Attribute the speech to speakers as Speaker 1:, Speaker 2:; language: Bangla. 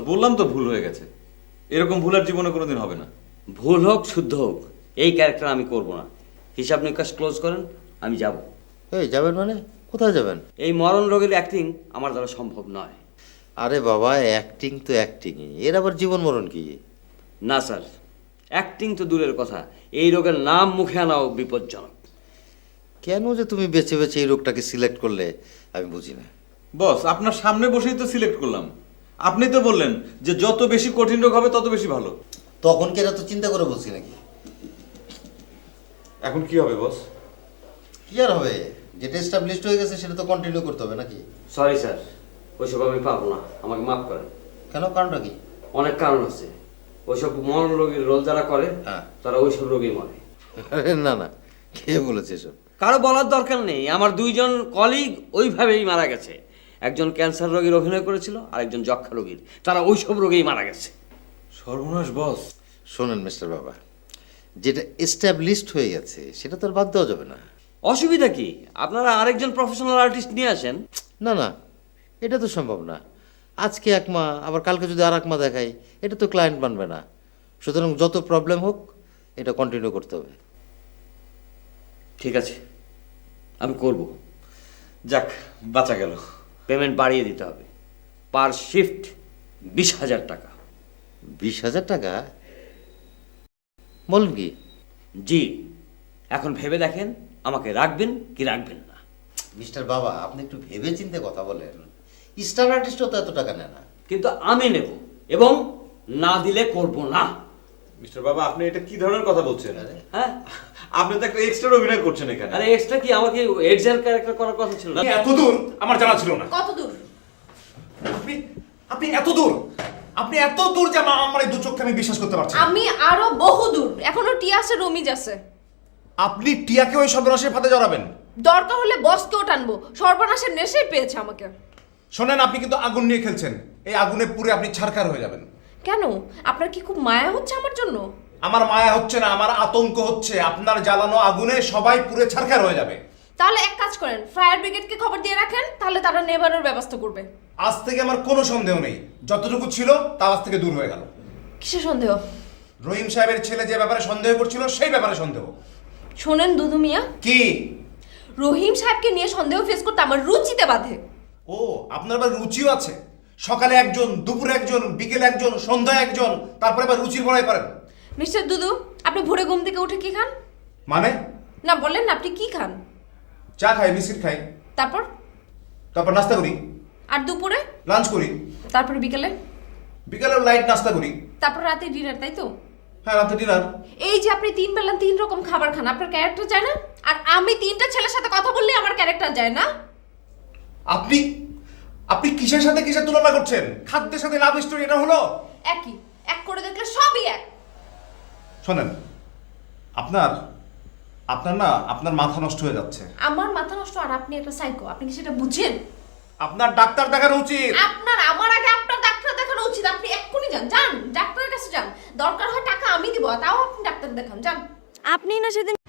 Speaker 1: বললাম তো ভুল হয়ে গেছে। এরকম ভুল আর জীবনে কোনোদিন হবে না।
Speaker 2: ভুল হোক শুদ্ধ হোক, এই ক্যারেক্টার আমি করব না। হিসাব নিকাশ ক্লোজ করেন, আমি যাব।
Speaker 3: এই যাবেন মানে? কোথায় যাবেন?
Speaker 2: এই মরণ রোগের অ্যাক্টিং আমার দ্বারা সম্ভব নয়।
Speaker 3: আরে বাবা, অ্যাক্টিং তো অ্যাক্টিংই, এর আবার জীবন মরণ কি?
Speaker 2: না স্যার, অ্যাক্টিং তো দূরের কথা, এই রোগের নাম মুখে আনাও বিপজ্জনক।
Speaker 3: কেন যে তুমি বেছে বেছে এই রোগটাকে সিলেক্ট করলে আমি বুঝি না।
Speaker 1: বস, আপনার সামনে বসেই তো সিলেক্ট করলাম। আপনি তো বললেন যে যত বেশি কঠিন রোগ হবে তত বেশি ভালো।
Speaker 3: তখন কি এরা তো চিন্তা করে বলছি নাকি?
Speaker 1: এখন কি হবে বস?
Speaker 3: কি আর হবে, যেটা এস্টাবলিশড হয়ে গেছে সেটা তো কন্টিনিউ করতে হবে নাকি?
Speaker 2: সরি স্যার, ওইসব আমি পারবো না, আমাকে মাফ করেন।
Speaker 3: কেন, কারণটা কি?
Speaker 2: অনেক কারণ আছে। ওইসব মরণ রোগীর রোল যারা করে
Speaker 3: হ্যাঁ।
Speaker 2: তারা ওইসব রোগী মরে।
Speaker 3: আরে না না, কে বলেছে এসব?
Speaker 2: কারো বলার দরকার নেই, আমার দুইজন কলিগ ওইভাবেই মারা গেছে। একজন ক্যান্সার রোগীর অভিনয় করেছিল আর একজন যক্ষা রোগীর, তারা ওইসব রোগেই মারা গেছে।
Speaker 1: সর্বনাশ বস।
Speaker 3: শোনেন মিস্টার বাবা, যেটা এস্টাবলিশড হয়ে গেছে সেটা তো আর বাদ দেওয়া যাবে না।
Speaker 2: অসুবিধা কি? আপনারা আরেকজন প্রফেশনাল আর্টিস্ট নিয়ে আসেন।
Speaker 3: না না, এটা তো সম্ভব না। আজকে এক মা, আবার কালকে যদি আর এক মা দেখাই, এটা তো ক্লায়েন্ট মানবে না। সুতরাং যত প্রবলেম হোক, এটা কন্টিনিউ করতে হবে।
Speaker 2: ঠিক আছে, আমি করব।
Speaker 1: যাক, বাঁচা গেল।
Speaker 2: পেমেন্ট বাড়িয়ে দিতে হবে, পার শিফট 20,000 টাকা।
Speaker 3: 20,000 টাকা? বলুন কি?
Speaker 2: জি, এখন ভেবে দেখেন আমাকে রাখবেন কি রাখবেন না।
Speaker 3: মিস্টার বাবা, আপনি একটু ভেবে চিন্তে কথা বলেন। স্টার আর্টিস্টও তো এত টাকা নেয় না।
Speaker 2: কিন্তু আমি নেব, এবং না দিলে করব না।
Speaker 1: মিস্টার বাবা, আপনি এটা কি ধরনের কথা বলছেন?
Speaker 2: হ্যাঁ,
Speaker 1: আপনি তো একটা এক্সট্রা অভিনয় করছেন এখানে।
Speaker 2: আরে এক্সট্রা কি, আমাকে এডজার ক্যারেক্টার করার কথা ছিল না?
Speaker 4: এত দূর আমার জানা ছিল না।
Speaker 5: কত দূর?
Speaker 4: আপনি আপনি এত দূর, আপনি এত দূর যে আমার এই দু চোখকে আমি বিশ্বাস করতে পারছি না।
Speaker 5: আমি আরো বহু দূর। এখনো টিয়া আছে, রমিজ আছে।
Speaker 4: আপনি টিয়াকে ওই সর্বনাশের ফাঁদে জড়াবেন?
Speaker 5: দরকার হলে বসকেও টানবো। সর্বনাশের নেশাই পেয়েছে আমাকে।
Speaker 4: শোনেন, আপনি কিন্তু আগুন নিয়ে খেলছেন। এই আগুনে পুড়ে আপনি ছারখার হয়ে যাবেন।
Speaker 5: কেন? আপনার কি খুব মায়া হচ্ছে আমার জন্য?
Speaker 4: আমার মায়া হচ্ছে না, আমার আতঙ্ক হচ্ছে। আপনার জ্বালানো আগুনে সবাই পুড়ে ছারখার হয়ে যাবে।
Speaker 5: তাহলে এক কাজ করেন, ফায়ার ব্রিগেডকে খবর দিয়ে রাখেন, তাহলে তারা নেভানোর ব্যবস্থা করবে।
Speaker 4: আজ থেকে আমার কোনো সন্দেহ নেই, যতটুকু ছিল তা আজ থেকে দূর হয়ে গেল।
Speaker 5: কিসের সন্দেহ?
Speaker 4: রহিম সাহেবের ছেলে যে ব্যাপারে সন্দেহ করছিল সেই ব্যাপারে সন্দেহ।
Speaker 5: শোনেন দুদু মিয়া,
Speaker 4: কি?
Speaker 5: রহিম সাহেবকে নিয়ে সন্দেহ ফেস করতে আমার রুচিতে বাধে।
Speaker 4: ও, আপনার আবার রুচিও আছে? সকালে একজন, দুপুরে একজন, বিকেলে একজন, সন্ধ্যায় একজন, তারপরে আবার রুচির বড়াই করেন।
Speaker 5: মিস্টার দুদু, আপনি ভোরে ঘুম থেকে উঠে কি খান?
Speaker 4: মানে?
Speaker 5: না বললেন না, আপনি কি খান?
Speaker 4: চা খাই, বিস্কিট খাই,
Speaker 5: তারপর?
Speaker 4: তারপর নাস্তা করি,
Speaker 5: আর দুপুরে?
Speaker 4: লাঞ্চ করি,
Speaker 5: তারপরে বিকেলে?
Speaker 4: বিকালেও লাইট নাস্তা করি,
Speaker 5: তারপর রাতে ডিনার, তাই তো?
Speaker 4: হ্যাঁ রাতে ডিনার।
Speaker 5: এই যে আপনি 3 বেলা 3 রকম খাবার খান, আপনার ক্যারেক্টার যায় না? আর আমি 3টা ছেলের সাথে কথা বললে আমার ক্যারেক্টার যায় না?
Speaker 4: আপনি আপনি কিসের সাথে কিসের তুলনা করছেন? খাদ্যের সাথে লাভ স্টোরি এটা হলো?
Speaker 5: একই, এক করে দেখলে সবই এক।
Speaker 4: শোনেন, আপনার আপনার না, আপনার মাথা নষ্ট হয়ে যাচ্ছে।
Speaker 5: আমার মাথা নষ্ট, আর আপনি একটা সাইকো, আপনি কি সেটা বুঝেন?
Speaker 4: আপনার ডাক্তার দেখানো উচিত।
Speaker 5: আপনার আমার আগে আপনার ডাক্তার দেখানো উচিত। আপনি এক্ষুনি যান, যান ডাক্তারের কাছে যান। দরকার হয় টাকা আমি দিব, তাও আপনি ডাক্তার দেখান, যান।
Speaker 6: আপনি না সেদিন